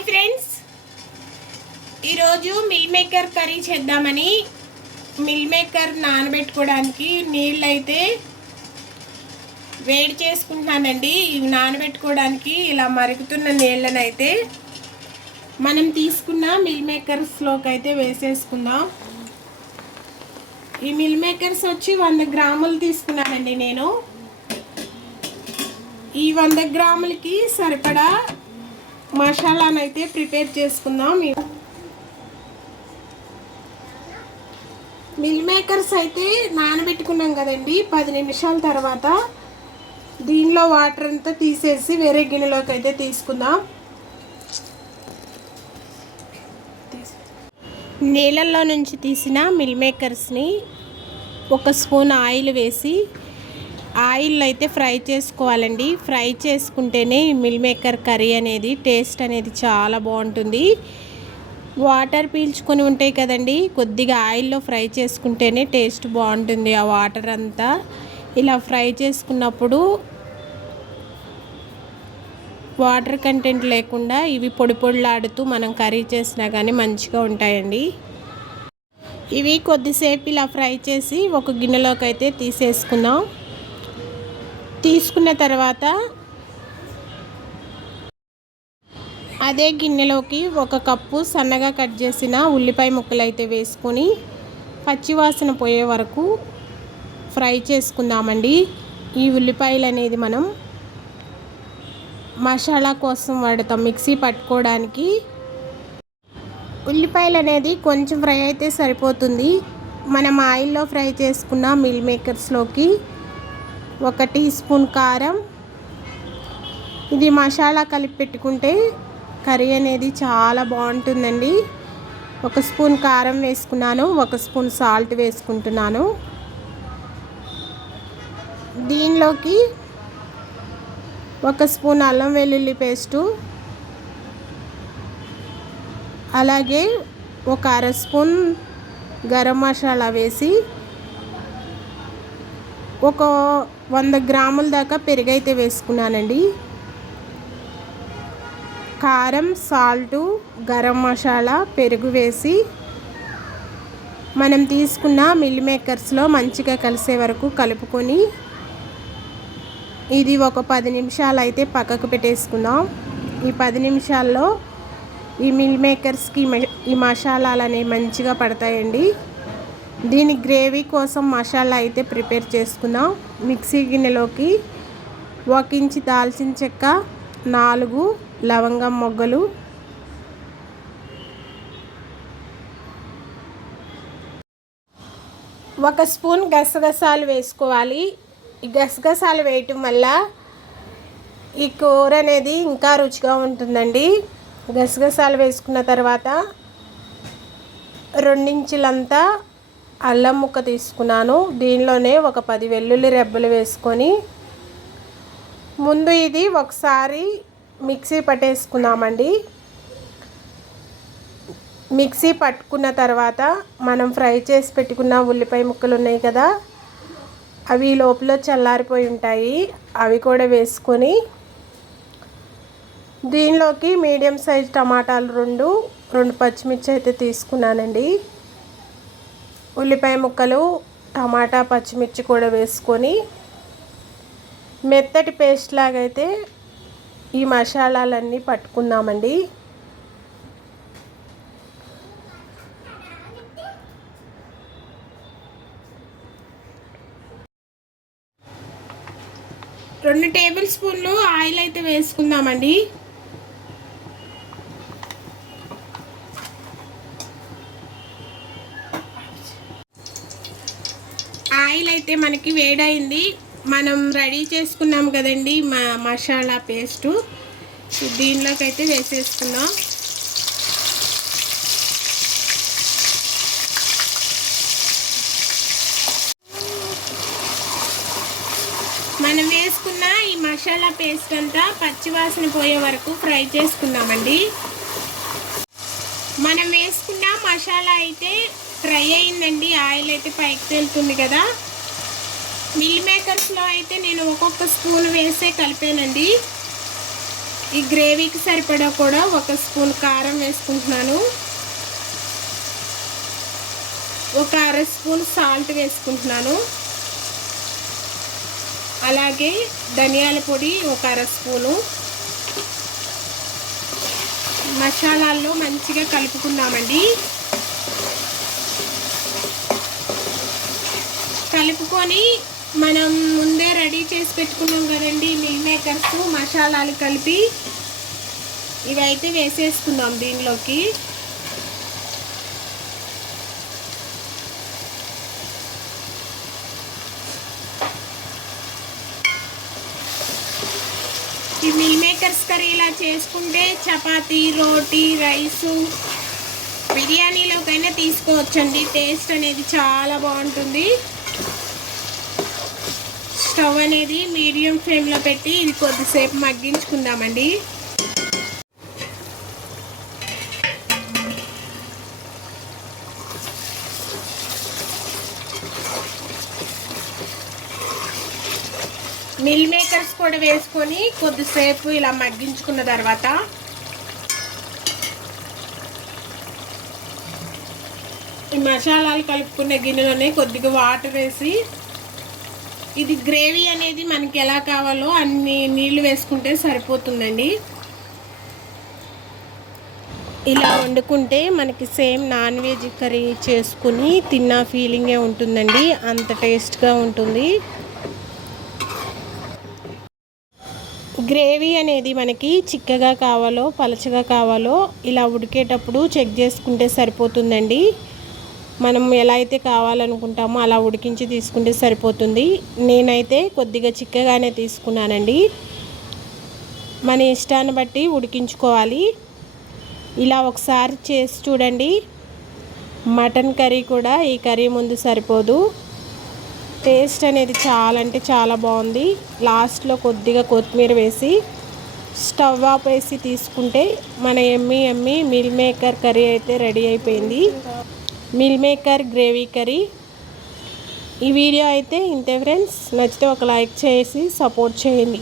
Hi friends. ఈరోజు meal maker curry చేద్దామని meal maker నానబెట్టుకోవడానికి నీళ్ళు అయితే వేడి చేసుకుంటున్నానండి. ఇవి నానబెట్టుకోవడానికి ఇలా మరుగుతున్న నీళ్ళనైతే మనం తీసుకున్న మిల్ మేకర్స్లోకి అయితే వేసేసుకుందాం. ఈ మిల్ మేకర్స్ వచ్చి వంద గ్రాములు తీసుకున్నానండి నేను. ఈ వంద గ్రాములకి సరిపడా మసాలానైతే ప్రిపేర్ చేసుకుందాం. మిల్ మేకర్స్ అయితే నానబెట్టుకున్నాం కదండి పది నిమిషాల తర్వాత. దీనిలో వాటర్ అంతా తీసేసి వేరే గిన్నెలోకి అయితే తీసుకుందాం. నీళ్ళల్లో నుంచి తీసిన మిల్ మేకర్స్ని ఒక స్పూన్ ఆయిల్ వేసి ఆయిల్ అయితే ఫ్రై చేసుకోవాలండి. ఫ్రై చేసుకుంటేనే మిల్ మేకర్ కర్రీ అనేది టేస్ట్ అనేది చాలా బాగుంటుంది. వాటర్ పీల్చుకొని ఉంటాయి కదండి. కొద్దిగా ఆయిల్లో ఫ్రై చేసుకుంటేనే టేస్ట్ బాగుంటుంది ఆ వాటర్ అంతా. ఇలా ఫ్రై చేసుకున్నప్పుడు వాటర్ కంటెంట్ లేకుండా ఇవి పొడి పొడిలాడుతూ మనం కర్రీ చేసినా కానీ మంచిగా ఉంటాయండి. ఇవి కొద్దిసేపు ఇలా ఫ్రై చేసి ఒక గిన్నెలోకి అయితే తీసేసుకుందాం. తీసుకున్న తర్వాత అదే గిన్నెలోకి ఒక కప్పు సన్నగా కట్ చేసిన ఉల్లిపాయ ముక్కలు అయితే వేసుకొని పచ్చివాసన పోయే వరకు ఫ్రై చేసుకుందామండి. ఈ ఉల్లిపాయలు అనేది మనం మసాలా కోసం వాడతాం మిక్సీ పట్టుకోవడానికి. ఉల్లిపాయలు అనేది కొంచెం ఫ్రై అయితే సరిపోతుంది. మనం ఆయిల్లో ఫ్రై చేసుకున్న మిల్ మేకర్స్లోకి ఒక టీ స్పూన్ కారం. ఇది మసాలా కలిపి పెట్టుకుంటే కర్రీ అనేది చాలా బాగుంటుందండి. ఒక స్పూన్ కారం వేసుకున్నాను ఒక స్పూన్ సాల్ట్ వేసుకుంటున్నాను. దీనిలోకి ఒక స్పూన్ అల్లం వెల్లుల్లి పేస్టు అలాగే ఒక అర స్పూన్ గరం మసాలా వేసి ఒక వంద గ్రాముల దాకా పెరుగైతే వేసుకున్నానండి. కారం సాల్టు గరం మసాలా పెరుగు వేసి మనం తీసుకున్న మిల్ మేకర్స్లో మంచిగా కలిసే వరకు కలుపుకొని ఇది ఒక పది నిమిషాలు అయితే పక్కకు పెట్టేసుకుందాం. ఈ పది నిమిషాల్లో ఈ మిల్ మేకర్స్కి ఈ మసాలాలు అనేవి మంచిగా పడతాయండి. దీని గ్రేవీ కోసం మసాలా అయితే ప్రిపేర్ చేసుకున్నాం. మిక్సీ గిన్నెలోకి ఒక ఇంచి దాల్చిన చెక్క నాలుగు లవంగం మొగ్గలు ఒక స్పూన్ గసగసాలు వేసుకోవాలి. ఈ గసగసాలు వేయటం వల్ల ఈ కూర అనేది ఇంకా రుచిగా ఉంటుందండి. గసగసాలు వేసుకున్న తర్వాత రెండించులంతా అల్లం ముక్క తీసుకున్నాను. దీనిలోనే ఒక పది వెల్లుల్లి రెబ్బలు వేసుకొని ముందు ఇది ఒకసారి మిక్సీ పట్టేసుకుందామండి. మిక్సీ పట్టుకున్న తర్వాత మనం ఫ్రై చేసి పెట్టుకున్న ఉల్లిపాయ ముక్కలు ఉన్నాయి కదా అవి లోపల చల్లారిపోయి ఉంటాయి. అవి కూడా వేసుకొని దీనిలోకి మీడియం సైజ్ టమాటాలు రెండు రెండు పచ్చిమిర్చి అయితే తీసుకున్నానండి. ఉల్లిపాయ ముక్కలు టమాటా పచ్చిమిర్చి కూడా వేసుకొని మెత్తటి పేస్ట్ లాగైతే ఈ మసాలాలన్నీ పట్టుకుందామండి. రెండు టేబుల్ స్పూన్లు ఆయిల్ అయితే వేసుకుందామండి. ఆయిల్ అయితే మనకి వేడైంది. మనం రెడీ చేసుకున్నాం కదండి మా మసాలా పేస్టు. దీనిలోకి అయితే వేసేసుకుందాం. మనం వేసుకున్న ఈ మసాలా పేస్ట్ అంతా పచ్చివాసన పోయే వరకు ఫ్రై చేసుకున్నామండి మనం వేసుకున్న మసాలా అయితే ఫ్రై అయిందండి. ఆయిల్ అయితే పైకి తేలుతుంది కదా. మిల్ మేకర్స్లో అయితే నేను ఒక్కొక్క స్పూన్ వేసే కలిపానండి. ఈ గ్రేవీకి సరిపడా కూడా ఒక స్పూన్ కారం వేసుకుంటున్నాను. ఒక అర స్పూన్ సాల్ట్ వేసుకుంటున్నాను. అలాగే ధనియాల పొడి ఒక అర స్పూను మసాలాల్లో మంచిగా కలుపుకుందామండి. కలుపుకొని మనం ముందే రెడీ చేసి పెట్టుకున్నాం కదండి మిల్ మేకర్స్ మసాలాలు కలిపి. ఇవైతే వేసేసుకుందాం దీనిలోకి. ఈ మిల్ మేకర్స్ కర్రీ ఇలా చేసుకుంటే చపాతీ రోటీ రైసు బిర్యానీలోకైనా తీసుకోవచ్చండి. టేస్ట్ అనేది చాలా బాగుంటుంది. స్టవ్ అనేది మీడియం ఫ్లేమ్లో పెట్టి ఇది కొద్దిసేపు మగ్గించుకుందామండి. మిల్ మేకర్స్ కూడా వేసుకొని కొద్దిసేపు ఇలా మగ్గించుకున్న తర్వాత ఈ మసాలాలు కలుపుకున్న గిన్నెలోనే కొద్దిగా వాటర్ వేసి ఇది గ్రేవీ అనేది మనకి ఎలా కావాలో అన్ని నీళ్ళు వేసుకుంటే సరిపోతుందండి. ఇలా వండుకుంటే మనకి సేమ్ నాన్ వెజ్ కర్రీ చేసుకుని తిన్న ఫీలింగే ఉంటుందండి. అంత టేస్ట్గా ఉంటుంది. గ్రేవీ అనేది మనకి చిక్కగా కావాలో పలచగా కావాలో ఇలా ఉడికేటప్పుడు చెక్ చేసుకుంటే సరిపోతుందండి. మనం ఎలా అయితే కావాలనుకుంటామో అలా ఉడికించి తీసుకుంటే సరిపోతుంది. నేనైతే కొద్దిగా చిక్కగానే తీసుకున్నానండి. మన ఇష్టాన్ని బట్టి ఉడికించుకోవాలి. ఇలా ఒకసారి చేసి చూడండి. మటన్ కర్రీ కూడా ఈ కర్రీ ముందు సరిపోదు. టేస్ట్ అనేది చాలా అంటే చాలా బాగుంది. లాస్ట్లో కొద్దిగా కొత్తిమీర వేసి స్టవ్ ఆఫ్ వేసి తీసుకుంటే మన ఎమ్మి ఎమ్మి మిల్ మేకర్ కర్రీ అయితే రెడీ అయిపోయింది. Meal maker gravy curry. ఈ వీడియో అయితే ఇంతే ఫ్రెండ్స్. నచ్చితే ఒక లైక్ చేసి సపోర్ట్ చేయండి.